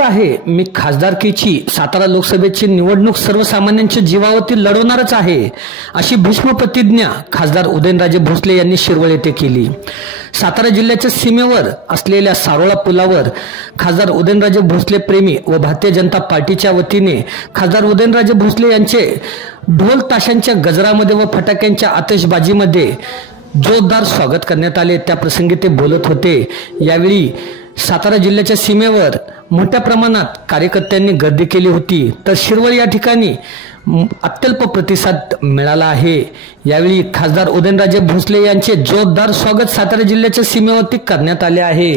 आहे, मी खासदारकीची सातारा लोकसभेची निवडणूक सर्वसामान्यांच्या जीवावरती लढवणारच आहे, अशी भीष्म प्रतिज्ञा खासदार उदयनराजे भोसले यांनी शिरवळ येथे केली। सातारा जिल्ह्याच्या सीमेवर असलेल्या सारोळा पुलावर खासदार उदयनराजे भोसले प्रेमी व भारतीय जनता पार्टीच्या वतीने खासदार उदयनराजे भोसले यांचे ढोल ताशांच्या गजरामध्ये व फटाक्यांच्या आतिषबाजीमध्ये जोरदार स्वागत करण्यात आले। त्या प्रसंगी ते बोलत होते। यावेळी सातारा जिल्ह्याच्या सीमेवर मोठ्या प्रमाणात कार्यकर्त्यांनी गर्दी केली होती, तर शिरवळ या ठिकाणी अत्यल्प प्रतिसाद मिळाला आहे। यावेळी खासदार उदयनराजे भोसले यांचे जोरदार स्वागत सातारा जिल्ह्याच्या सीमेवरती करण्यात आले आहे।